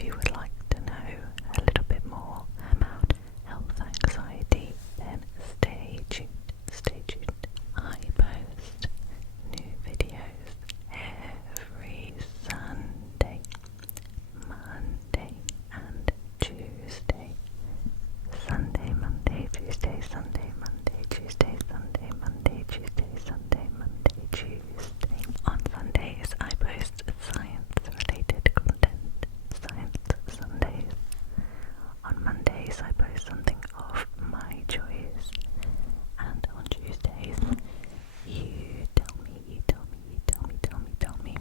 if you would like to know a little bit more about health anxiety, then stay tuned. Stay tuned. I post new videos every Sunday, Monday and Tuesday. Sunday, Monday, Tuesday, Sunday, Monday, Tuesday, Sunday, Monday, Tuesday, Sunday, Monday, Tuesday. On Sundays I post science-related content. Science Sundays. On Mondays I post something of my choice. And on Tuesdays you tell me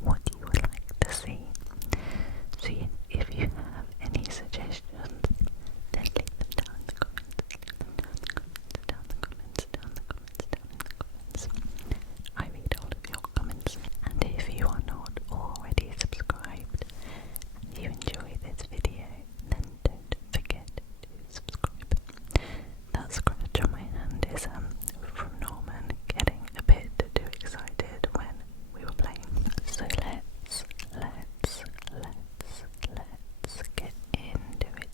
what you would like to see. So if you have any suggestions, then leave them down in the comments. I read all of your comments, and if you are not already subscribed and you enjoy this video, then don't forget to subscribe. That scratch on my hand is from Norman getting a bit too excited when we were playing. So let's get into it.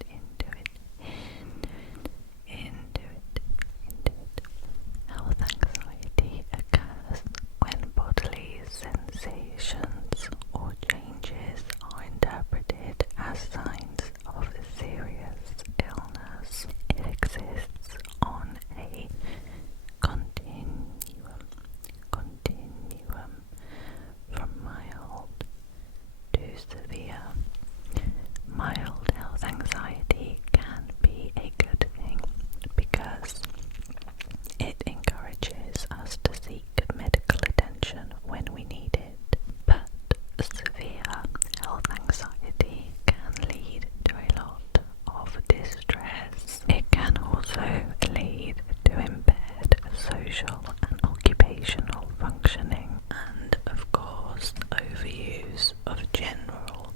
Health anxiety occurs when bodily sensations or changes are interpreted as signs of serious illness. It exists on a continuum from mild to severe. Mild health anxiety can be a good thing because it encourages us to seek medical attention when we need it. But severe health anxiety can lead to a lot of distress. It can also lead to impaired social and occupational functioning, and of course overuse of general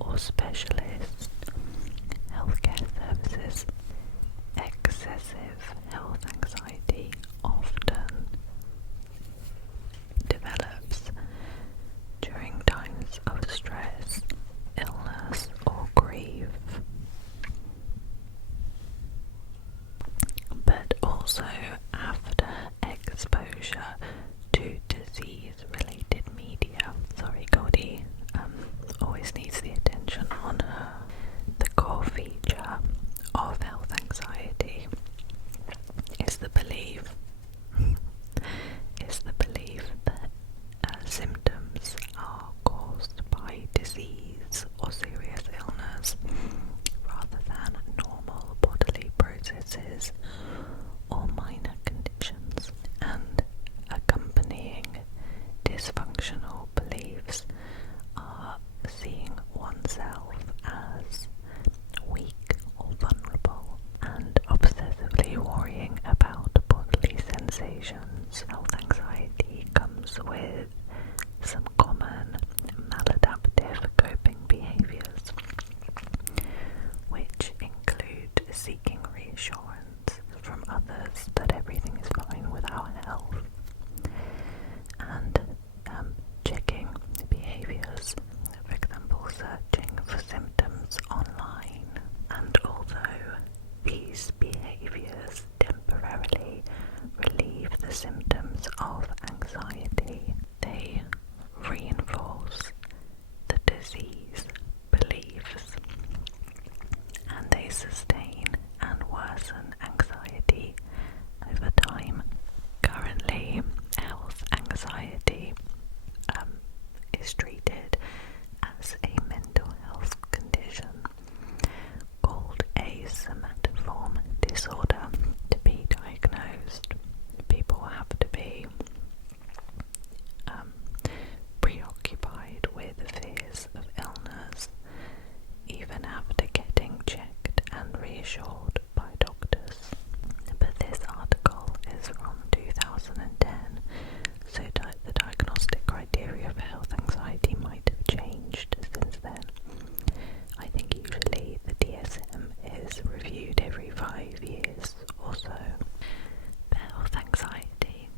or specialist healthcare services. Excessive health anxiety often develops during times of stress, illness or grief, but also after exposure to disease-related media. Sorry, Goldie always needs the attention on her. The core feature of health anxiety is the belief that symptoms are caused by disease or serious illness rather than normal bodily processes or minor conditions, and accompanying dysfunctional beliefs are seeing oneself as weak or vulnerable and obsessively worrying about bodily sensations. Health anxiety comes with some common maladaptive coping behaviors, which include seeking reassurance from others that everything is fine with our health, and checking behaviors, for example searching for symptoms online. And although these behaviors temporarily relieve the symptoms of anxiety, they reinforce the disease beliefs, and they sustain and worsen anxiety over time. Currently, health anxiety is treated as a mental health condition called a somatoform disorder. To be diagnosed, people have to be preoccupied with fears of illness, even after getting checked and reassured by doctors. But this article is from 2010, so the diagnostic criteria for health anxiety might have changed since then. I think usually the DSM is reviewed every 5 years or so. But health anxiety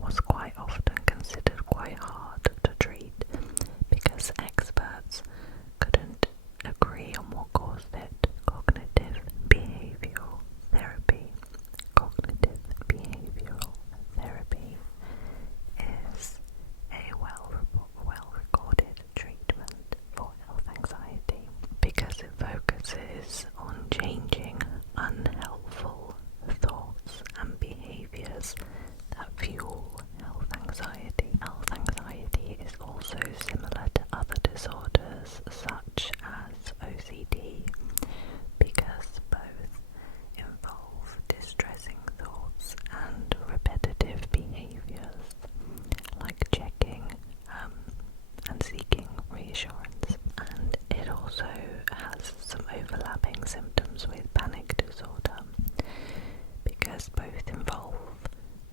was quite often considered quite hard to treat because experts involve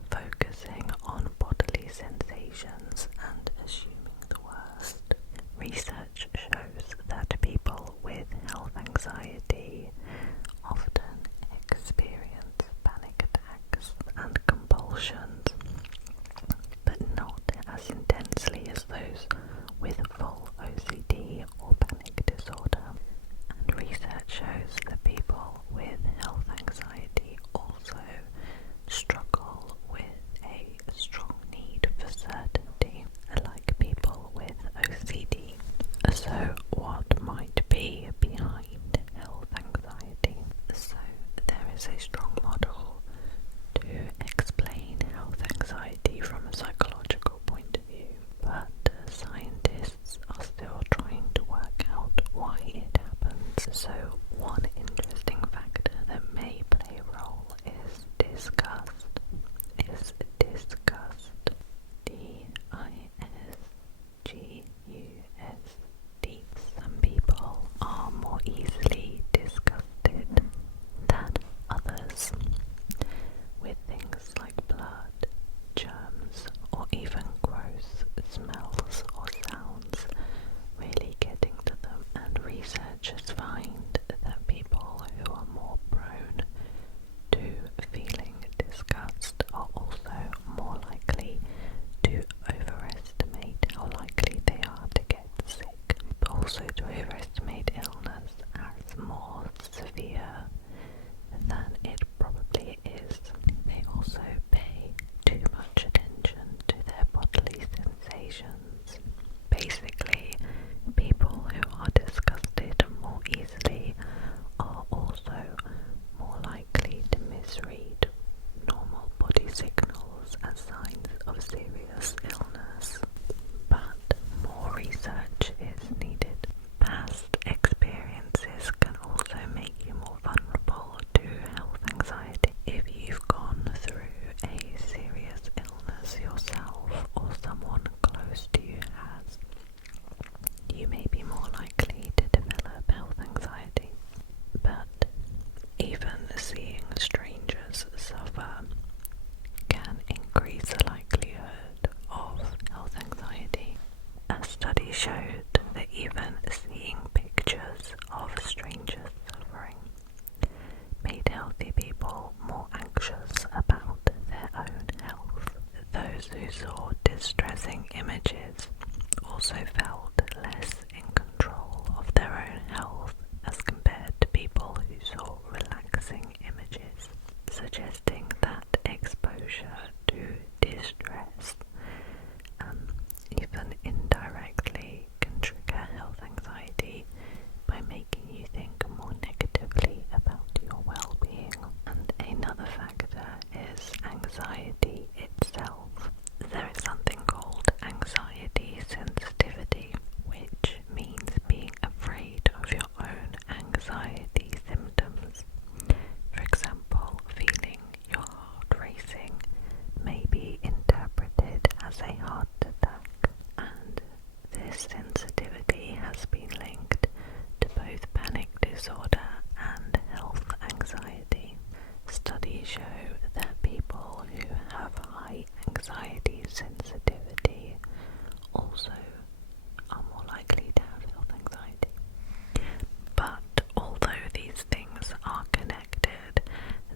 focusing on bodily sensations and assuming the worst. Research shows that people with health anxiety often experience panic attacks and compulsions, but not as intensely as those with full OCD or panic disorder. And research shows that people with health anxiety also struggle with a strong need for certainty, like people with OCD. So what might be behind health anxiety? So there is a strong model to explain health anxiety from a psychological point of view, but scientists are still trying to work out why it happens. So one interesting factor that may play a role is disgust. D-I-S-G-U-S-D. Some people are more easily disgusted than others with things like blood, germs, or even gross smells or sounds really getting to them. And researchers find that people who are more prone to feeling disgust are also more likely to overestimate how likely they are to get sick, but also to overestimate illness as more severe than it probably is. They also pay too much attention to their bodily sensations. Basically, people who are disgusted more easily are also more likely to misread normal body signals as signs of serious illness. But more research is needed. Past experiences can also make you more vulnerable to health anxiety. If you've gone through a serious illness yourself or someone close to you has, you may be more likely to develop health anxiety. But even seeing strangers suffer can increase the likelihood of health anxiety. A study showed that even seeing pictures of strangers suffering made healthy people more anxious about their own health. Those who saw distressing images also felt less in control of their own health as compared to people who saw relaxing images, suggesting that exposure to distress, even indirectly, can trigger health anxiety by making you think more negatively about your well-being. And another factor is anxiety itself. There is something called anxiety sensitivity, which means being afraid of your own anxiety symptoms. For example, feeling your heart racing may be interpreted as a heart attack, and this sensitivity has been linked to both panic disorder and health anxiety. Studies show that people who have high anxiety sensitivity also are more likely to have health anxiety. But although these things are connected,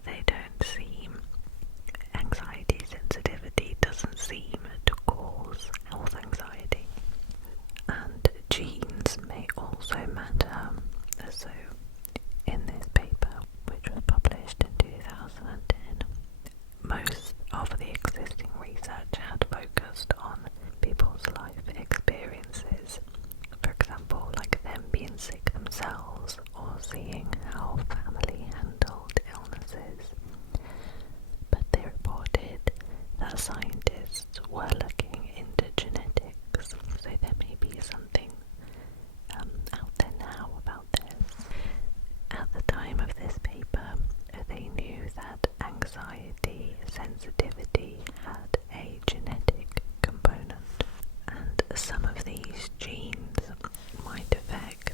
they don't seem, anxiety sensitivity doesn't seem to cause health anxiety. And genes may also matter. So in this paper, which was published in 2010, most of the existing research had focused on people's life experiences, for example, like them being sick themselves or seeing how family handled illnesses. But they reported that scientists were looking into genetics, so there may be something out there now about this. At the time of this paper, they knew that anxiety sensitivity had a genetic component, and some of these genes might affect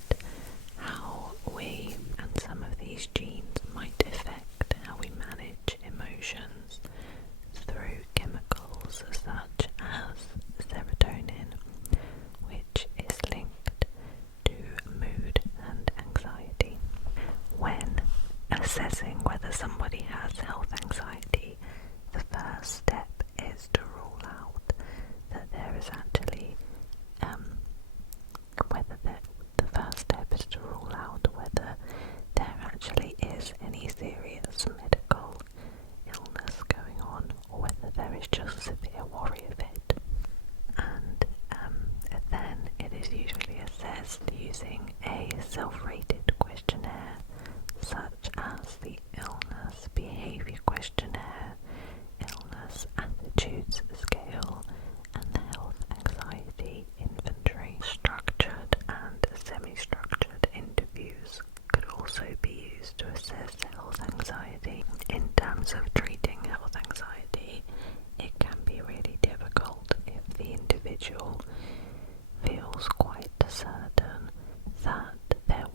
how we, and some of these genes might affect how we manage emotions self-rated questionnaire, such as the Illness Behaviour Questionnaire, Illness Attitudes Scale, and the Health Anxiety Inventory. Structured and semi-structured interviews could also be used to assess health anxiety. In terms of treating health anxiety, it can be really difficult if the individual feels quite certain that their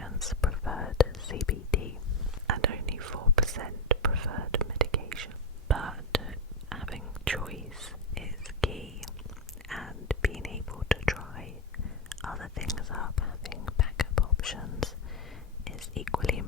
patients preferred CBD and only 4% preferred medication. But having choice is key, and being able to try other things up, having backup options, is equally